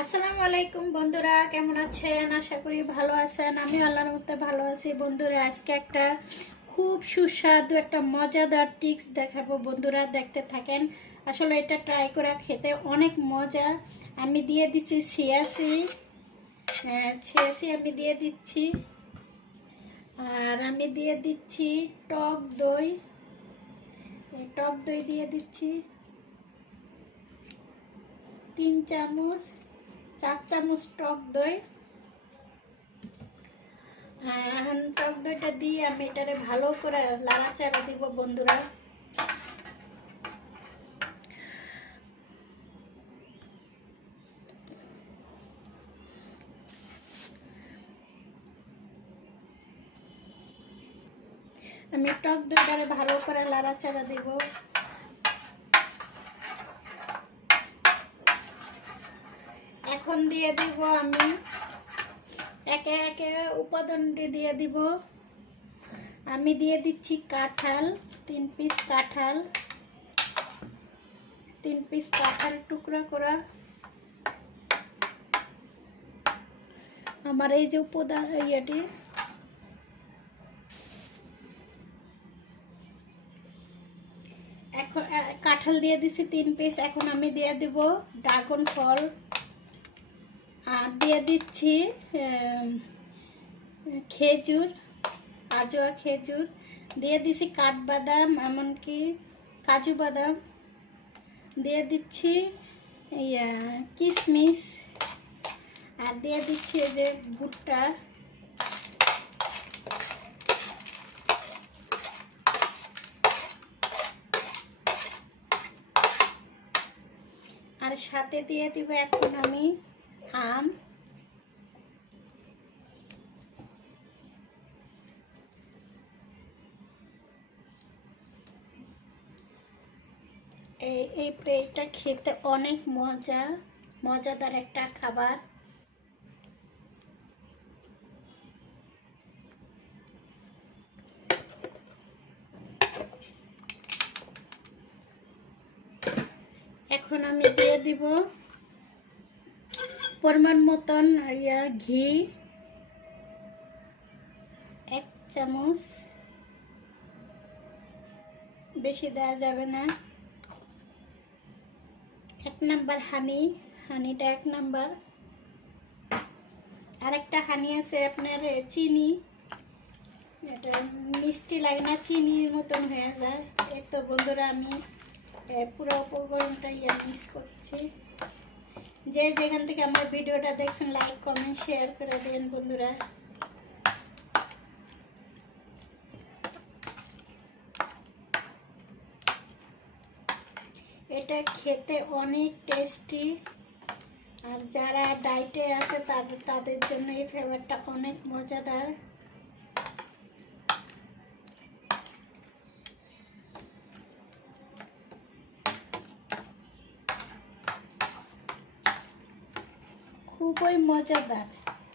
আসসালামু আলাইকুম বন্ধুরা, কেমন আছেন? আশা করি ভালো আছেন। আমি আল্লাহর মধ্যে ভালো আছি। বন্ধুরা, আজকে একটা খুব সুস্বাদু একটা মজাদার টিক্স দেখাবো। বন্ধুরা, দেখতে থাকেন। আসলে এটা ট্রাই করে খেতে অনেক মজা। আমি দিয়ে দিচ্ছি ছিয়াশি, আমি দিয়ে দিচ্ছি। আর আমি দিয়ে দিচ্ছি টক দই। টক দই দিয়ে দিচ্ছি 3 চামচ, 4 চামচ টক দই। টক দইটা দিয়ে আমি এটারে ভালো করে নাড়াচাড়া দিব। বন্ধুরা, আমি টক দইটারে ভালো করে নাড়াচাড়া দিব। এখন দিয়ে দিব আমি একে একে উপাদানটি দিয়ে দিব। আমি দিয়ে দিচ্ছি কাঁঠাল, 3 পিস কাঁঠাল, 3 পিস কাঁঠাল টুকরা করা। আমার এই যে উপাদান ইয়েটি, এখন কাঁঠাল দিয়ে দিছি 3 পিস। এখন আমি দিয়ে দিব ড্রাগন ফল, আর দিয়ে দিচ্ছি খেজুর, আজোয়া খেজুর, দিয়ে দিচ্ছি কাঠবাদাম, এমনকি কাজু বাদাম, দিয়ে দিচ্ছি কিশমিশ, আর দিয়ে দিচ্ছি এই যে ভুট্টা। আর সাথে দিয়ে দিব এখন আমি আম। এইটা খেতে অনেক মজাদার একটা খাবার। এখন আমি দিয়ে দিব পরিমাণ মতন ঘি, 1 চামচ, বেশি দেওয়া যাবে না। 1 নাম্বার হানিটা 1 নাম্বার। আর একটা হানি আছে আপনার চিনি, এটা মিষ্টি লাগে না, চিনির মতন হয়ে যায়। এই তো বন্ধুরা, আমি পুরো উপকরণটা মিক্স করছি। যে যেখান থেকে আমার ভিডিওটা দেখছেন, লাইক কমেন্ট শেয়ার করে দেন বন্ধুরা। এটা খেতে অনেক টেস্টি, আর যারা ডায়েটে আছে তাদের জন্য এই ফ্লেভারটা অনেক মজাদার। খুবই মজাদার।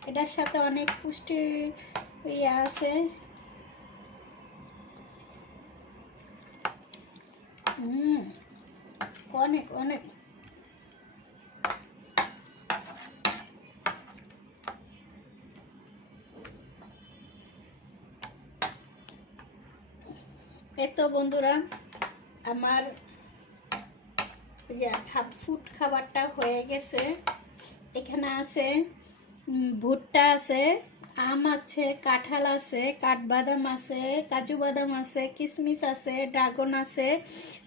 এটার সাথে অনেক পুষ্টি আছে। অনেক অনেক। এই তো বন্ধুরা, আমার ফুড খাবারটা হয়ে গেছে। এখানে আছে ভুট্টা আছে, আম আছে, কাঁঠাল আছে, কাঠবাদাম আছে, কাজু বাদাম আছে, কিশমিশ আছে, ড্রাগন আছে,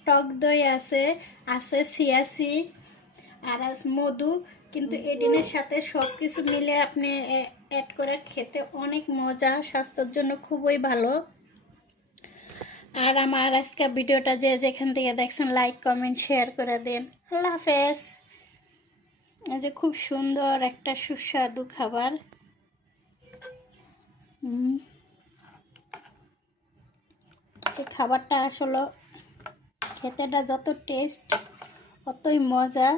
টক দই আছে, আছে ছিয়াশি, আর আছে মধু। কিন্তু এডিনের সাথে সব কিছু মিলে আপনি অ্যাড করে খেতে অনেক মজা, স্বাস্থ্যের জন্য খুবই ভালো। আর আমার আজকে ভিডিওটা যে যেখান থেকে দেখছেন, লাইক কমেন্ট শেয়ার করে দিন। আল্লাহ হাফেজ। এই যে খুব সুন্দর একটা সুস্বাদু খাবার। এই খাবারটা আসলে খেতেটা যত টেস্ট, অতই মজা।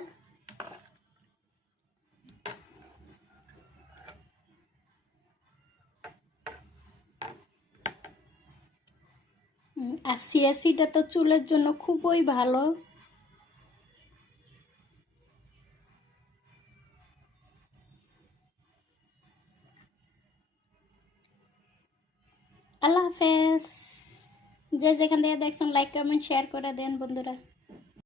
আর ছিয়াশিটা তো চুলের জন্য খুবই ভালো। আল্লাহ হাফেজ। যে যেখান থেকে দেখছেন লাইক কমেন্ট শেয়ার করে দেন বন্ধুরা।